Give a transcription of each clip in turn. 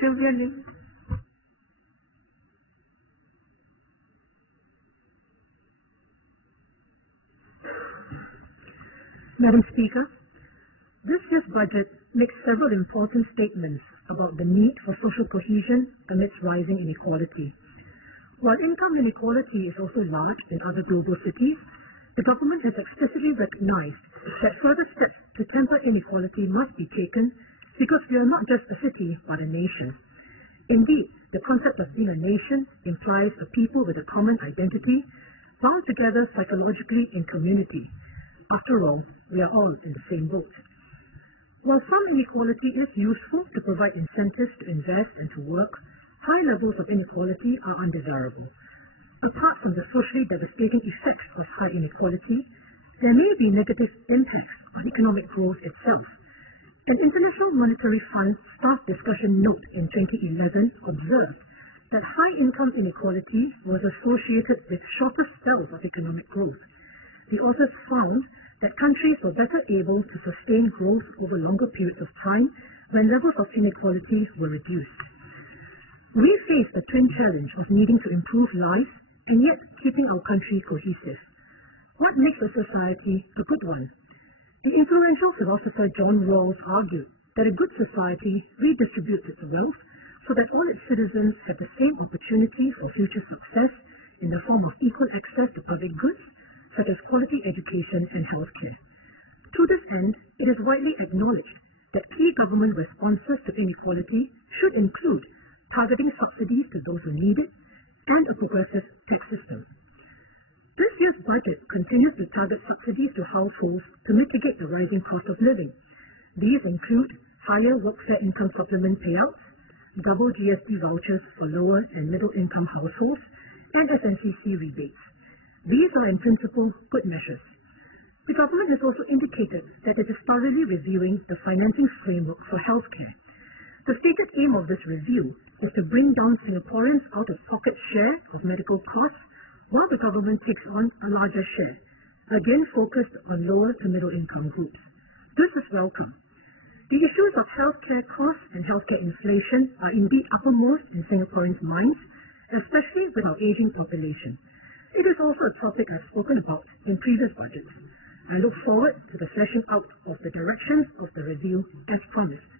Sylvia Lim. Madam Speaker, this year's budget makes several important statements about the need for social cohesion amidst rising inequality. While income inequality is also large in other global cities, the government has explicitly recognized that further steps to temper inequality must be taken because we are not just a city but a nation. Indeed, the concept of being a nation implies a people with a common identity bound together psychologically in community. After all, we are all in the same boat. While some inequality is useful to provide incentives to invest and to work, high levels of inequality are undesirable. Apart from the socially devastating effects of high inequality, there may be negative impacts on economic growth itself. An International Monetary Fund staff discussion note in 2011 observed that high income inequality was associated with shorter spells of economic growth. The authors found that countries were better able to sustain growth over longer periods of time when levels of inequality were reduced. We face the twin challenge of needing to improve life and yet keeping our country cohesive. What makes a society a good one? The influential philosopher John Rawls argued that a good society redistributes its wealth so that all its citizens have the same opportunity for future success in the form of equal access to public goods, such as quality education and healthcare. To this end, it is widely acknowledged that key government responses to inequality should include targeting subsidies to those who need it and a progressive tax system. This year's budget continues to target subsidies to households to mitigate the rising cost of living. These include higher workfare income supplement payouts, double GST vouchers for lower and middle income households, and SNCC rebates. These are in principle good measures. The government has also indicated that it is thoroughly reviewing the financing framework for healthcare. The stated aim of this review is to bring down Singaporeans' out-of-pocket share of medical costs while the government takes on a larger share, again focused on lower to middle income groups. This is welcome. The issues of healthcare costs and healthcare inflation are indeed uppermost in Singaporeans' minds, especially with our aging population. It is also a topic I've spoken about in previous budgets. I look forward to the fleshing out of the directions of the review as promised.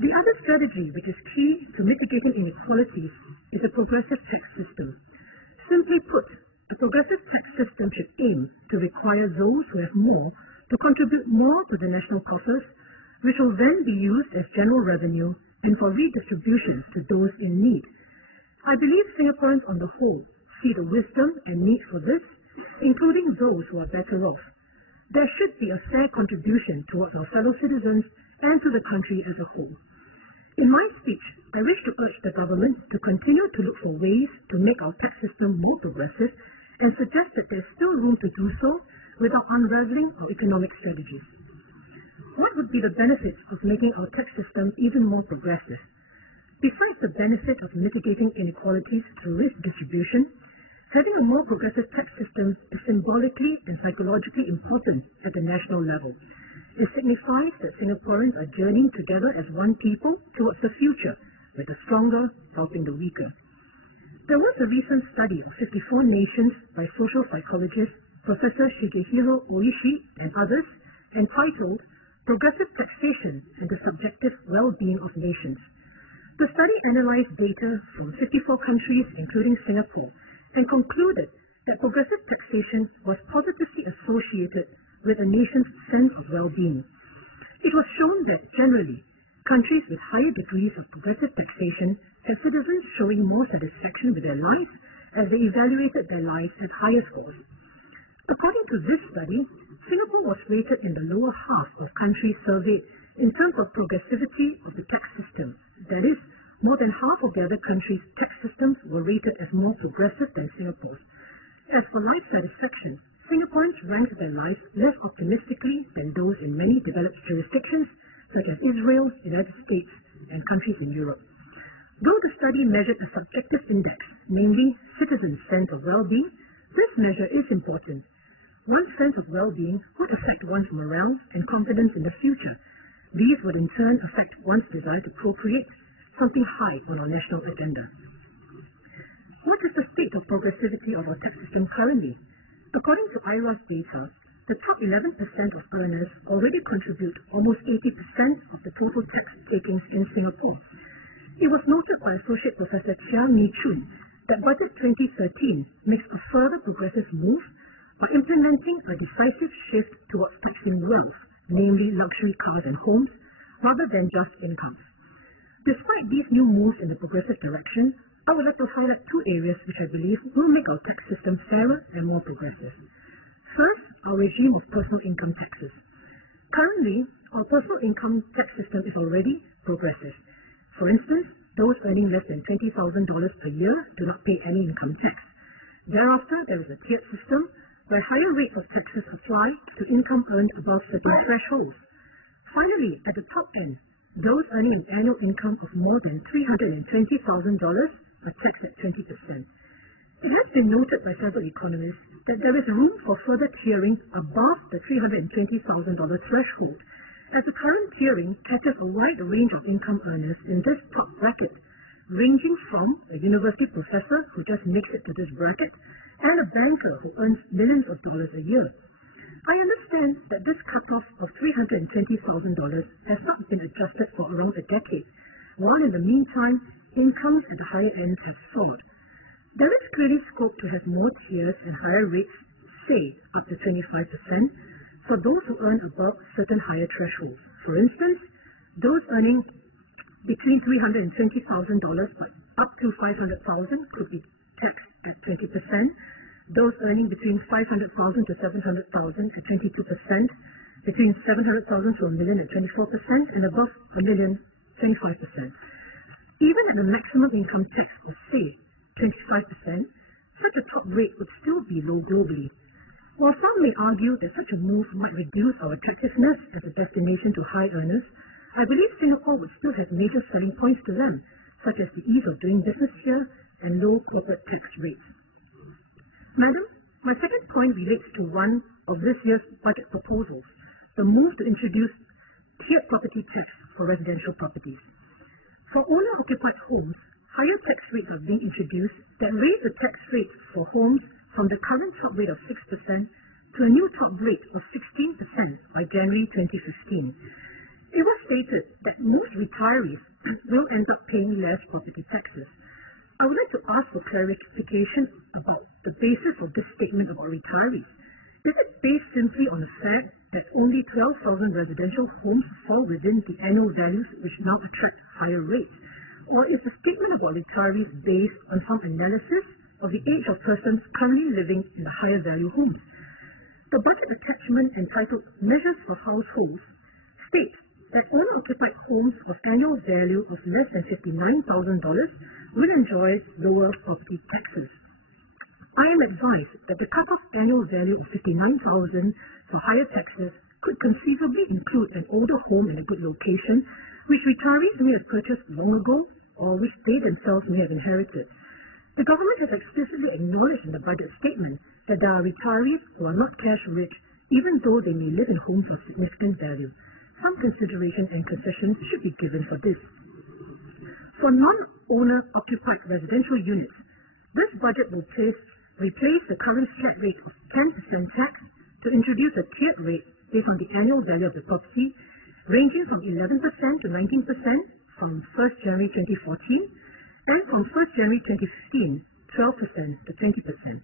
The other strategy which is key to mitigating inequalities is a progressive tax system. Simply put, a progressive tax system should aim to require those who have more to contribute more to the national coffers, which will then be used as general revenue and for redistribution to those in need. I believe Singaporeans on the whole see the wisdom and need for this, including those who are better off. There should be a fair contribution towards our fellow citizens and to the country as a whole. In my speech, I wish to urge the government to continue to look for ways to make our tax system more progressive and suggest that there is still room to do so without unraveling our economic strategies. What would be the benefits of making our tax system even more progressive? Besides the benefit of mitigating inequalities through risk distribution, having a more progressive tax system is symbolically and psychologically important at the national level. It signifies that Singaporeans are journeying together as one people towards the future, with the stronger helping the weaker. There was a recent study of 54 nations by social psychologist Professor Shigehiro Oishi and others, entitled Progressive Taxation and the Subjective Well-Being of Nations. The study analyzed data from 54 countries, including Singapore, and concluded that progressive taxation was positively associated with a nation's sense of well-being. It was shown that generally, countries with higher degrees of progressive taxation had citizens showing more satisfaction with their lives as they evaluated their lives at higher scores. According to this study, Singapore was rated in the lower half of countries surveyed in terms of progressivity of the tax system. That is, more than half of the other countries' tax systems were rated as more progressive than Singapore's. As for life satisfaction, Singaporeans ranked their lives less optimistically than those in many developed jurisdictions, such as Israel, United States, and countries in Europe. Though the study measured a subjective index, namely citizens' sense of well-being, this measure is important. One's sense of well-being would affect one's morale and confidence in the future. These would in turn affect one's desire to procreate, something high on our national agenda. What is the state of progressivity of our tax system currently? According to IRA's data, the top 11% of earners already contribute almost 80% of the total tax takings in Singapore. It was noted by Associate Professor Chia Mi Chun that Budget 2013 makes a further progressive move by implementing a decisive shift towards taxing wealth, namely luxury cars and homes, rather than just incomes. Despite these new moves in the progressive direction, I would like to highlight two areas which I believe will make our tax system fairer and more progressive. First, our regime of personal income taxes. Currently, our personal income tax system is already progressive. For instance, those earning less than $20,000 per year do not pay any income tax. Thereafter, there is a tiered system where higher rates of taxes apply to income earned above certain thresholds. Finally, at the top end, those earning an annual income of more than $320,000 are taxed at 20%. It has been noted by several economists that there is room for further tiering above the $320,000 threshold, as the current tiering catches a wide range of income earners in this top bracket, ranging from a university professor who just makes it to this bracket and a banker who earns millions of dollars a year. I understand that this cutoff of $320,000 has not been adjusted for around a decade, while in the meantime, incomes at the higher ends have soared. There is clearly scope to have more tiers and higher rates, say up to 25%, for those who earn above certain higher thresholds. For instance, those earning between $320,000 up to $500,000 could be taxed at 20%. Those earning between $500,000 to $700,000 at 22%, between $700,000 to $1 million at 24%, and above $1 million, 25%. Even at the maximum income tax of, say, 25%, such a top rate would still be low globally. While some may argue that such a move might reduce our attractiveness as a destination to high earners, I believe Singapore would still have major selling points to them, such as the ease of doing business here and low corporate tax rates. Madam, my second point relates to one of this year's budget proposals, the move to introduce tiered property tax for residential properties. For owner-occupied homes, higher tax rates are being introduced that raise the tax rate for homes from the current top rate of 6% to a new top rate of 16% by January 2015. It was stated that most retirees will end up paying less property taxes. I would like to ask for clarification about the basis of this statement about retirees. Is it based simply on the fact that only 12,000 residential homes fall within the annual values which now attract higher rates? Or is the statement about retirees based on some analysis of the age of persons currently living in the higher value homes? The budget attachment entitled Measures for Households states that owner-occupied homes of annual value of less than $59,000 will enjoy lower property taxes. I am advised that the cut-off annual value of $59,000 for higher taxes could conceivably include an older home in a good location, which retirees may have purchased long ago or which they themselves may have inherited. The government has explicitly acknowledged in the budget statement that there are retirees who are not cash rich, even though they may live in homes of significant value. Some consideration and concessions should be given for this. For non-owner-occupied residential units, this budget will replace the current flat rate of 10% tax to introduce a tiered rate based on the annual value of the property, ranging from 11% to 19% from 1st January 2014, and from 1st January 2015, 12% to 20%.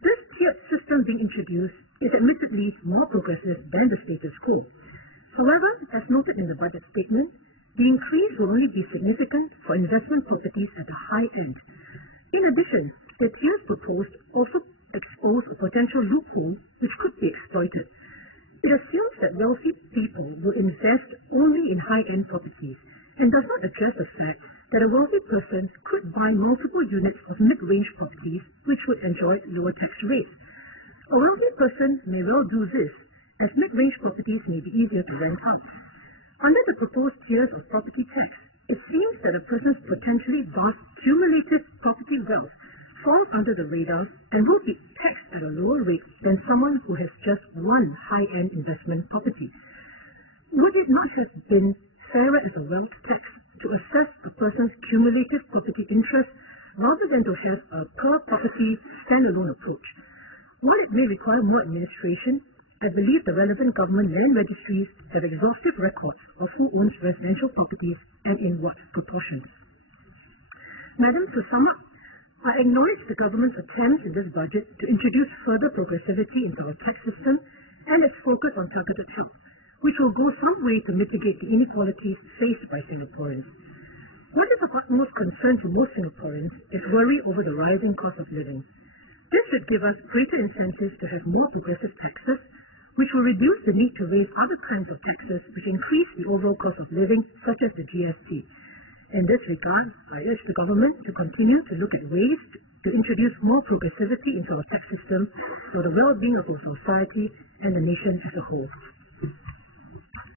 This tiered system being introduced is admittedly more progressive than the status quo. However, as noted in the budget statement, the increase will only be significant for investment properties at the high end. In addition, the tiers proposed also expose a potential loophole which could be exploited. It assumes that wealthy people will invest only in high-end properties and does not address the fact that a wealthy person could buy multiple units of mid-range properties which would enjoy lower tax rates. A wealthy person may well do this, as mid-range properties may be easier to rent out. Under the proposed tiers of property tax, it seems that a person's potentially vast cumulative property wealth falls under the radar and will be taxed at a lower rate than someone who has just one high-end investment property. Would it not have been fairer as a wealth tax to assess a person's cumulative property interest rather than to have a per-property standalone approach. While it may require more administration, I believe the relevant government land registries have exhaustive records of who owns residential properties and in what proportions. Madam, to sum up, I acknowledge the government's attempts in this budget to introduce further progressivity into our tax system and its focus on targeted help, which will go some way to mitigate the inequalities faced by Singaporeans. What is of utmost concern for most Singaporeans is worry over the rising cost of living. This should give us greater incentives to have more progressive taxes, which will reduce the need to raise other kinds of taxes which increase the overall cost of living, such as the GST. In this regard, I urge the government to continue to look at ways to introduce more progressivity into our tax system for the well-being of our society and the nation as a whole.